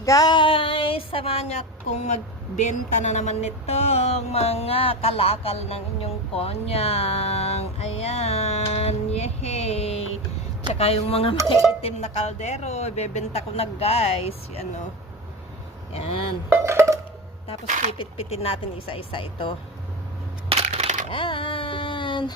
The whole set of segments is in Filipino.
Guys, samahan niyo kung magbenta na naman nitong mga kalakal ng inyong konyang. Ayan, yehey. Tsaka yung mga may itim na kaldero, ibebenta ko na guys. Ano, yan. Tapos pipit-pitin natin isa-isa ito. Ayan.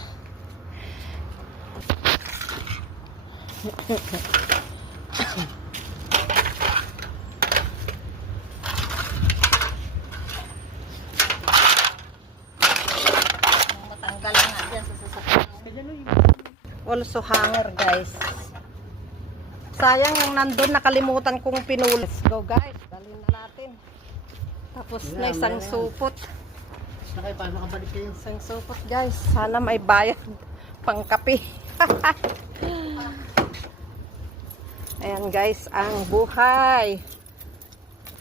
Matanggal na nga dyan sa sasakyan. Also hanger guys. Sayang yung nandun, nakalimutan kong pinulit. Let's go guys, dalhin na natin. Tapos na isang supot. Paano makabalik kayo? Isang supot guys. Sana may bayad pang kape. Ayan guys, ang buhay.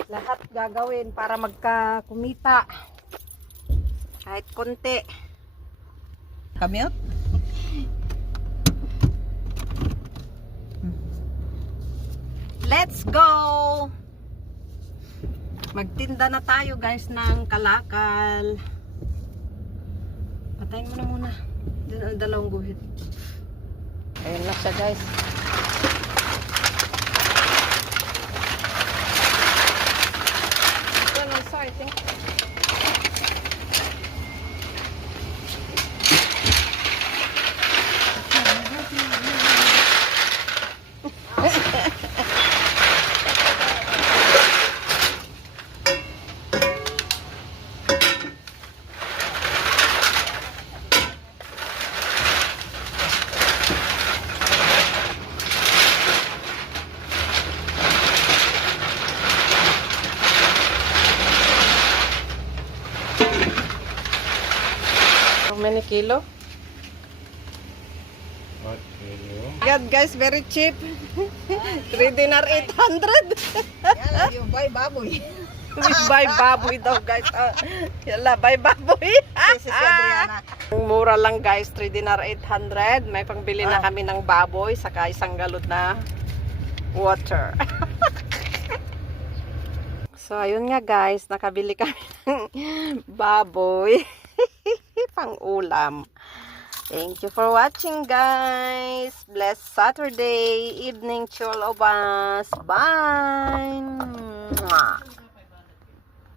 Lahat gagawin para magkakumita. Kahit konti. Kamyot? Let's go! Magtinda na tayo guys ng kalakal. Patayin mo na muna. Doon ang dalawang guhit. Ayan na siya guys. Yan also I think. How many kilo? What kilo? God guys, very cheap. 3 dinar 800. Yala, you buy baboy. We buy baboy daw guys. Yala, buy baboy. Si Adriana. Ang mura lang guys, 3 dinar 800. May pangbili na kami ng baboy, saka isang galon na water. So ayun nga guys, nakabili kami ng baboy. Pang ulam. Thank you for watching guys. Blessed Saturday evening to all of us. Bye. Mwah.